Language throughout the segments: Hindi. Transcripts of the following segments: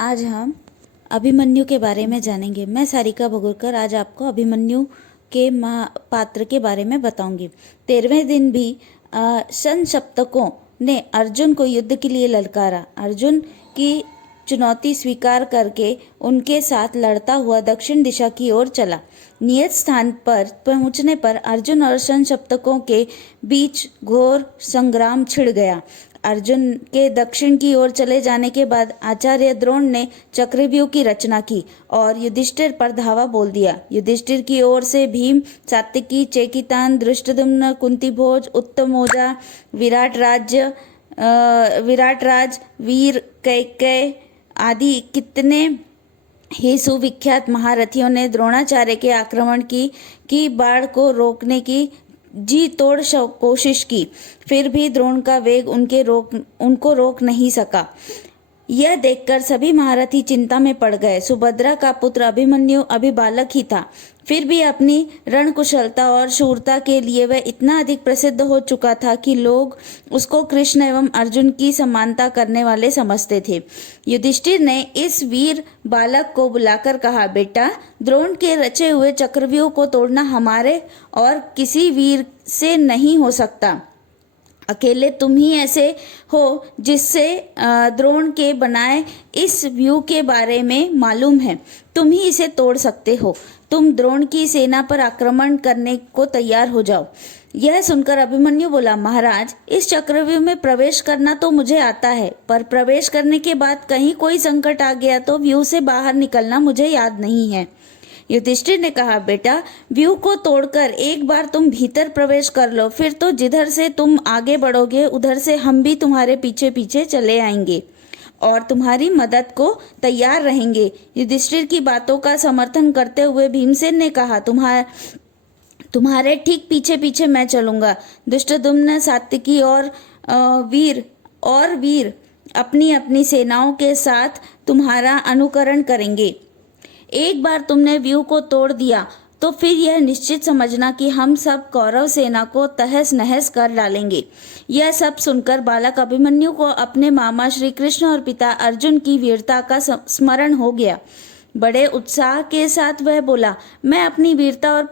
आज हम अभिमन्यु के बारे में जानेंगे। मैं सारिका भगोरकर आज आपको अभिमन्यु के पात्र के बारे में बताऊंगी। 13वें दिन भी संशप्तकों ने अर्जुन को युद्ध के लिए ललकारा। अर्जुन की चुनौती स्वीकार करके उनके साथ लड़ता हुआ दक्षिण दिशा की ओर चला। नियत स्थान पर पहुंचने पर अर्जुन और संशप्तकों के बीच घोर संग्राम छिड़ गया। अर्जुन के दक्षिण की ओर चले जाने के बाद आचार्य द्रोण ने चक्रव्यूह की रचना की और युधिष्ठिर पर धावा बोल दिया। युधिष्ठिर की ओर से भीम, सात्विकी, चेकितान, धृष्टद्युम्न, कुंतीभोज, उत्तमौजा, विराटराज, वीर कैकेय आदि कितने ही सुविख्यात महारथियों ने द्रोणाचार्य के आक्रमण की बाढ़ को रोकने की जी तोड़ कोशिश की, फिर भी द्रोण का वेग उनको रोक नहीं सका। यह देखकर सभी महारथी चिंता में पड़ गए। सुभद्रा का पुत्र अभिमन्यु अभी बालक ही था, फिर भी अपनी रणकुशलता और शूरता के लिए वह इतना अधिक प्रसिद्ध हो चुका था कि लोग उसको कृष्ण एवं अर्जुन की समानता करने वाले समझते थे। युधिष्ठिर ने इस वीर बालक को बुलाकर कहा, बेटा, द्रोण के रचे हुए चक्रव्यूह को तोड़ना हमारे और किसी वीर से नहीं हो सकता। अकेले तुम ही ऐसे हो जिससे द्रोण के बनाए इस व्यूह के बारे में मालूम है। तुम ही इसे तोड़ सकते हो। तुम द्रोण की सेना पर आक्रमण करने को तैयार हो जाओ। यह सुनकर अभिमन्यु बोला, महाराज, इस चक्रव्यूह में प्रवेश करना तो मुझे आता है, पर प्रवेश करने के बाद कहीं कोई संकट आ गया तो व्यूह से बाहर निकलना मुझे याद नहीं है। युधिष्ठिर ने कहा, बेटा, व्यूह को तोड़कर एक बार तुम भीतर प्रवेश कर लो, फिर तो जिधर से तुम आगे बढ़ोगे उधर से हम भी तुम्हारे पीछे पीछे चले आएंगे और तुम्हारी मदद को तैयार रहेंगे। युधिष्ठिर की बातों का समर्थन करते हुए भीमसेन ने कहा, तुम्हारे ठीक पीछे पीछे मैं चलूंगा। धृष्टद्युम्न, सात्विकी और वीर अपनी अपनी सेनाओं के साथ तुम्हारा अनुकरण करेंगे। एक बार तुमने व्यूह को तोड़ दिया तो फिर यह निश्चित समझना कि हम सब कौरव सेना को तहस नहस कर डालेंगे। यह सब सुनकर बालक अभिमन्यु को अपने मामा श्री कृष्ण और पिता अर्जुन की वीरता का स्मरण हो गया। बड़े उत्साह के साथ वह बोला, मैं अपनी वीरता और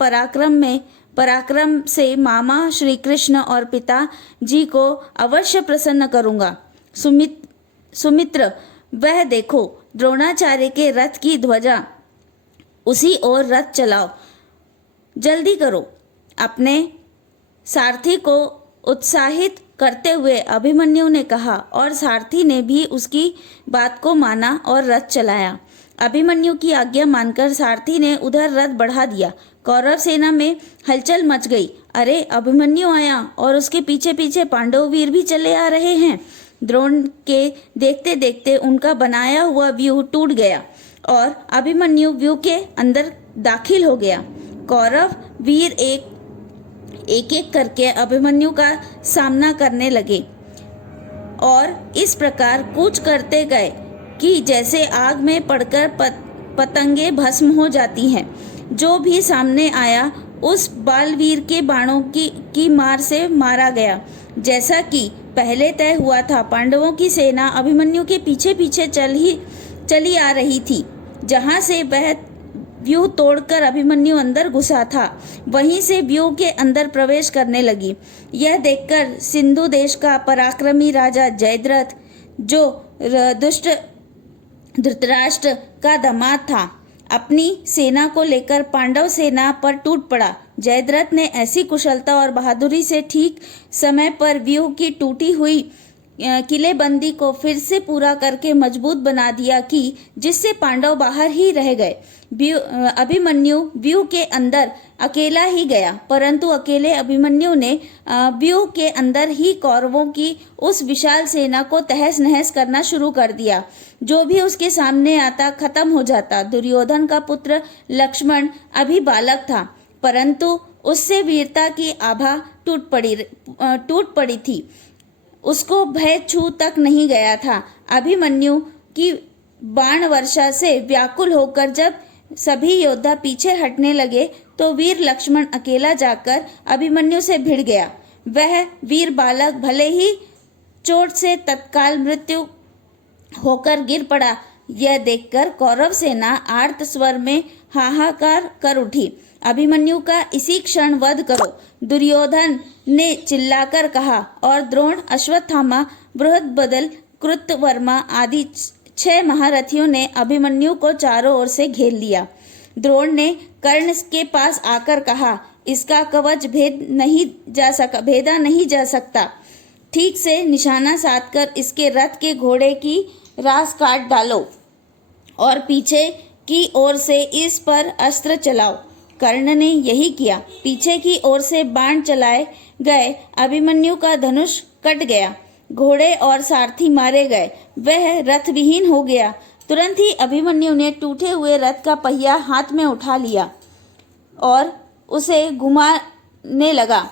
पराक्रम से मामा श्री कृष्ण और पिता जी को अवश्य प्रसन्न करूंगा। सुमित्र, वह देखो, द्रोणाचार्य के रथ की ध्वजा, उसी ओर रथ चलाओ, जल्दी करो। अपने सारथी को उत्साहित करते हुए अभिमन्यु ने कहा और सारथी ने भी उसकी बात को माना और रथ चलाया। अभिमन्यु की आज्ञा मानकर सारथी ने उधर रथ बढ़ा दिया। कौरव सेना में हलचल मच गई। अरे, अभिमन्यु आया और उसके पीछे पीछे पांडव वीर भी चले आ रहे हैं। द्रोण के देखते देखते उनका बनाया हुआ व्यूह टूट गया और अभिमन्यु व्यूह के अंदर दाखिल हो गया। कौरव वीर एक एक करके अभिमन्यु का सामना करने लगे और इस प्रकार कूच करते गए कि जैसे आग में पड़कर पतंगे भस्म हो जाती हैं। जो भी सामने आया उस बालवीर के बाणों की मार से मारा गया। जैसा कि पहले तय हुआ था, पांडवों की सेना अभिमन्यु के पीछे पीछे चली आ रही थी। जहां से वह व्यूह तोड़कर अभिमन्यु अंदर घुसा था, वहीं से व्यूह के अंदर प्रवेश करने लगी। यह देखकर सिंधु देश का पराक्रमी राजा जयद्रथ, जो दुष्ट धृतराष्ट्र का दामाद था, अपनी सेना को लेकर पांडव सेना पर टूट पड़ा। जयद्रथ ने ऐसी कुशलता और बहादुरी से ठीक समय पर व्यूह की टूटी हुई किलेबंदी को फिर से पूरा करके मजबूत बना दिया कि जिससे पांडव बाहर ही रह गए। अभिमन्यु व्यूह के अंदर अकेला ही गया, परंतु अकेले अभिमन्यु ने व्यूह के अंदर ही कौरवों की उस विशाल सेना को तहस नहस करना शुरू कर दिया। जो भी उसके सामने आता खत्म हो जाता। दुर्योधन का पुत्र लक्ष्मण अभी बालक था, परंतु उससे वीरता की आभा टूट पड़ी थी। उसको भय छू तक नहीं गया था। अभिमन्यु की बाण वर्षा से व्याकुल होकर जब सभी योद्धा पीछे हटने लगे तो वीर लक्ष्मण अकेला जाकर अभिमन्यु से भिड़ गया। वह वीर बालक भले ही चोट से तत्काल मृत्यु होकर गिर पड़ा, यह देखकर कौरव सेना आर्त स्वर में हाहाकार कर उठी। अभिमन्यु का इसी क्षण वध करो, दुर्योधन ने चिल्लाकर कहा। और द्रोण, अश्वत्थामा, बृहद्बदल, कृतवर्मा आदि 6 महारथियों ने अभिमन्यु को चारों ओर से घेर लिया। द्रोण ने कर्ण के पास आकर कहा, इसका कवच भेदा नहीं जा सकता। ठीक से निशाना साधकर इसके रथ के घोड़े की रास काट डालो और पीछे की ओर से इस पर अस्त्र चलाओ। कर्ण ने यही किया। पीछे की ओर से बाण चलाए गए। अभिमन्यु का धनुष कट गया, घोड़े और सारथी मारे गए, वह रथ विहीन हो गया। तुरंत ही अभिमन्यु ने टूटे हुए रथ का पहिया हाथ में उठा लिया और उसे घुमाने लगा।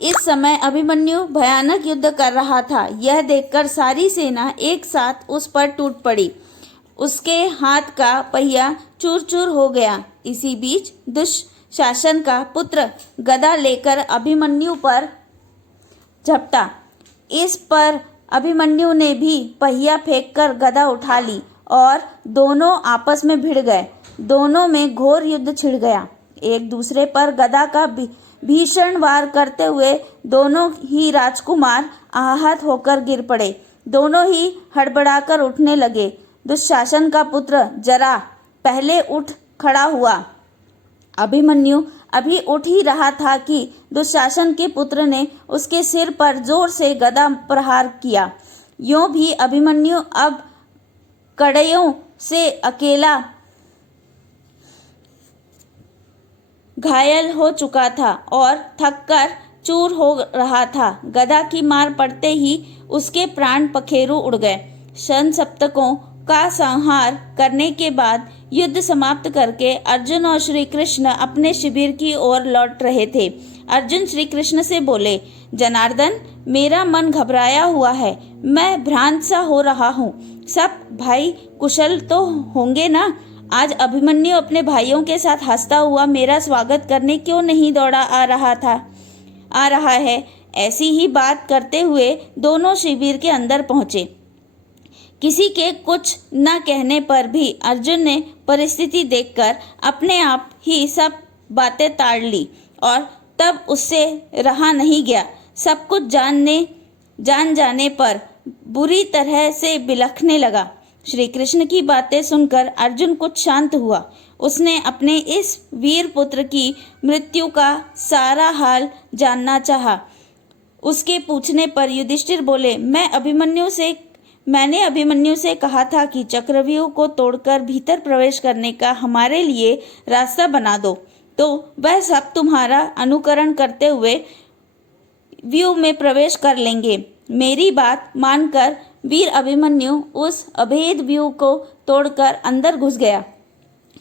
इस समय अभिमन्यु भयानक युद्ध कर रहा था। यह देखकर सारी सेना एक साथ उस पर टूट पड़ी। उसके हाथ का पहिया चूर चूर हो गया। इसी बीच दुःशासन का पुत्र गदा लेकर अभिमन्यु पर झपटा। इस पर अभिमन्यु ने भी पहिया फेंककर गदा उठा ली और दोनों आपस में भिड़ गए। दोनों में घोर युद्ध छिड़ गया। एक दूसरे पर गदा का भीषण वार करते हुए दोनों ही राजकुमार आहत होकर गिर पड़े। दोनों ही हड़बड़ाकर उठने लगे। दुःशासन का पुत्र जरा पहले उठ खड़ा हुआ। अभिमन्यु अभी उठ ही रहा था कि दुःशासन के पुत्र ने उसके सिर पर जोर से गदा प्रहार किया। यूं भी अभिमन्यु अब कड़ियों से अकेला घायल हो चुका था और थककर चूर हो रहा था। गदा की मार पड़ते ही उसके प्राण पखेरु उड़ गए। सप्तकों का संहार करने के बाद युद्ध समाप्त करके अर्जुन और श्री कृष्ण अपने शिविर की ओर लौट रहे थे। अर्जुन श्री कृष्ण से बोले, जनार्दन, मेरा मन घबराया हुआ है, मैं भ्रांत सा हो रहा हूँ। सब भाई कुशल तो होंगे ना? आज अभिमन्यु अपने भाइयों के साथ हंसता हुआ मेरा स्वागत करने क्यों नहीं दौड़ा आ रहा है। ऐसी ही बात करते हुए दोनों शिविर के अंदर पहुंचे। किसी के कुछ न कहने पर भी अर्जुन ने परिस्थिति देखकर अपने आप ही सब बातें ताड़ ली और तब उससे रहा नहीं गया। सब कुछ जान जाने पर बुरी तरह से बिलखने लगा। श्री कृष्ण की बातें सुनकर अर्जुन कुछ शांत हुआ। उसने अपने इस वीर पुत्र की मृत्यु का सारा हाल जानना चाहा। उसके पूछने पर युधिष्ठिर बोले, मैंने अभिमन्यु से कहा था कि चक्रव्यूह को तोड़कर भीतर प्रवेश करने का हमारे लिए रास्ता बना दो, तो वह सब तुम्हारा अनुकरण करते हुए व्यूह में प्रवेश कर लेंगे। मेरी बात मानकर वीर अभिमन्यु उस अभेद व्यूह को तोड़कर अंदर घुस गया।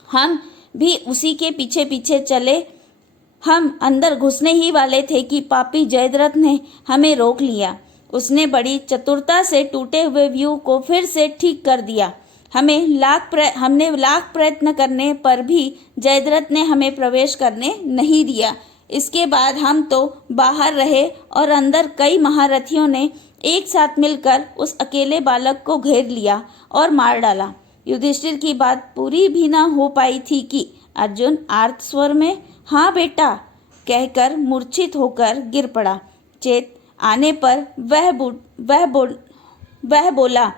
हम भी उसी के पीछे पीछे चले। हम अंदर घुसने ही वाले थे कि पापी जयद्रथ ने हमें रोक लिया। उसने बड़ी चतुरता से टूटे हुए व्यूह को फिर से ठीक कर दिया। हमने लाख प्रयत्न करने पर भी जयद्रथ ने हमें प्रवेश करने नहीं दिया। इसके बाद हम तो बाहर रहे और अंदर कई महारथियों ने एक साथ मिलकर उस अकेले बालक को घेर लिया और मार डाला। युधिष्ठिर की बात पूरी भी न हो पाई थी कि अर्जुन आर्त स्वर में हाँ बेटा कहकर मूर्छित होकर गिर पड़ा। चेत आने पर वह बोला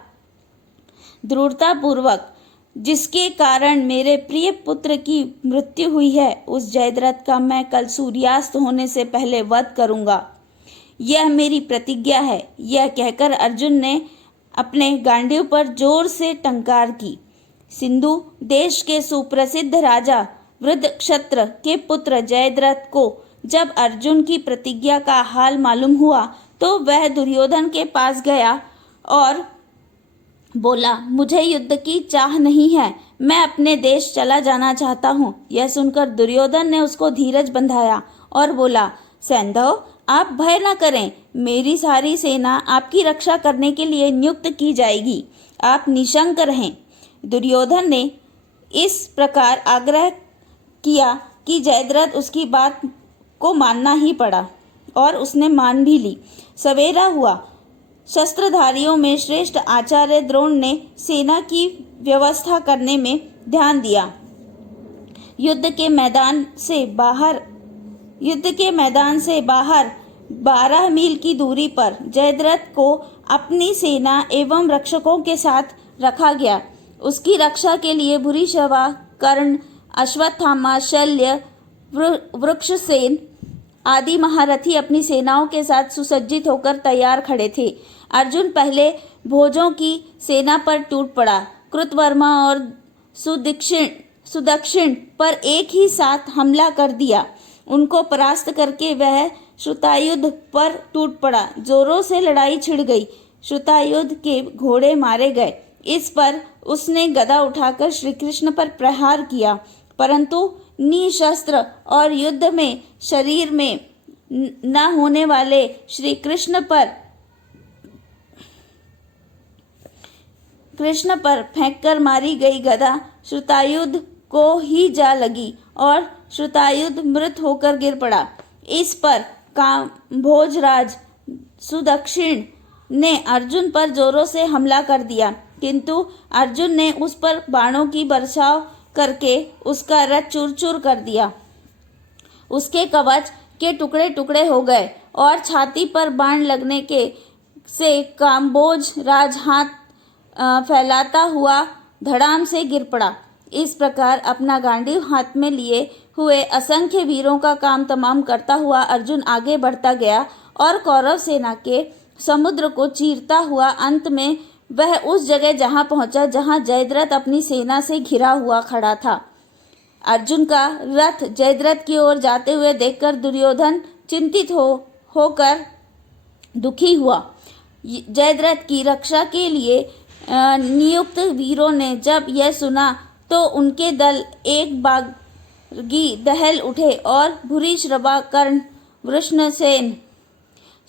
दृढ़तापूर्वक, जिसके कारण मेरे प्रिय पुत्र की मृत्यु हुई है, उस जयद्रथ का मैं कल सूर्यास्त होने से पहले वध करूंगा। यह मेरी प्रतिज्ञा है। यह कहकर अर्जुन ने अपने गांडीव पर जोर से टंकार की। सिंधु देश के सुप्रसिद्ध राजा वृद्धक्षत्र के पुत्र जयद्रथ को जब अर्जुन की प्रतिज्ञा का हाल मालूम हुआ तो वह दुर्योधन के पास गया और बोला, मुझे युद्ध की चाह नहीं है, मैं अपने देश चला जाना चाहता हूँ। यह सुनकर दुर्योधन ने उसको धीरज बंधाया और बोला, सैंधव, आप भय न करें, मेरी सारी सेना आपकी रक्षा करने के लिए नियुक्त की जाएगी, आप निशंक रहें। दुर्योधन ने इस प्रकार आग्रह किया कि जयद्रथ उसकी बात को मानना ही पड़ा और उसने मान भी ली। सवेरा हुआ शस्त्रधारियों में श्रेष्ठ आचार्य द्रोण ने सेना की व्यवस्था करने में ध्यान दिया। युद्ध के मैदान से बाहर 12 मील की दूरी पर जयद्रथ को अपनी सेना एवं रक्षकों के साथ रखा गया। उसकी रक्षा के लिए भूरिश्रवा, कर्ण, अश्वत्थामा, शल्य, वृक्षसेन आदि महारथी अपनी सेनाओं के साथ सुसज्जित होकर तैयार खड़े थे। अर्जुन पहले भोजों की सेना पर टूट पड़ा। कृतवर्मा और सुदक्षिण पर एक ही साथ हमला कर दिया। उनको परास्त करके वह श्रुतायुध पर टूट पड़ा। जोरों से लड़ाई छिड़ गई। श्रुतायुध के घोड़े मारे गए। इस पर उसने गदा उठाकर श्री कृष्ण पर प्रहार किया, परंतु निशस्त्र और युद्ध में शरीर में न होने वाले श्री कृष्ण पर फेंककर मारी गई गदा श्रुतायुध को ही जा लगी और श्रुतायुध मृत होकर गिर पड़ा। इस पर काम्भोजराज सुदक्षिण ने अर्जुन पर जोरों से हमला कर दिया, किंतु अर्जुन ने उस पर बाणों की बरसाव करके उसका रथ चूर-चूर कर दिया। उसके कवच के टुकड़े टुकड़े हो गए और छाती पर बाण लगने से काम्भोज राज हाथ फैलाता हुआ धड़ाम से गिर पड़ा। इस प्रकार अपना गांडीव हाथ में लिए हुए असंख्य वीरों का काम तमाम करता हुआ अर्जुन आगे बढ़ता गया और कौरव सेना के समुद्र को चीरता हुआ अंत में वह उस जगह जहां पहुंचा जहां जयद्रथ अपनी सेना से घिरा हुआ खड़ा था। अर्जुन का रथ जयद्रथ की ओर जाते हुए देखकर दुर्योधन चिंतित होकर दुखी हुआ। जयद्रथ की रक्षा के लिए नियुक्त वीरों ने जब यह सुना तो उनके दल एक बागी दहल उठे और भूरिश्रवा, कर्ण, वृषणसेन,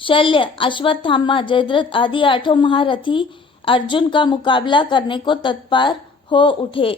शल्य, अश्वत्थामा, जयद्रथ आदि 8 महारथी अर्जुन का मुकाबला करने को तत्पर हो उठे।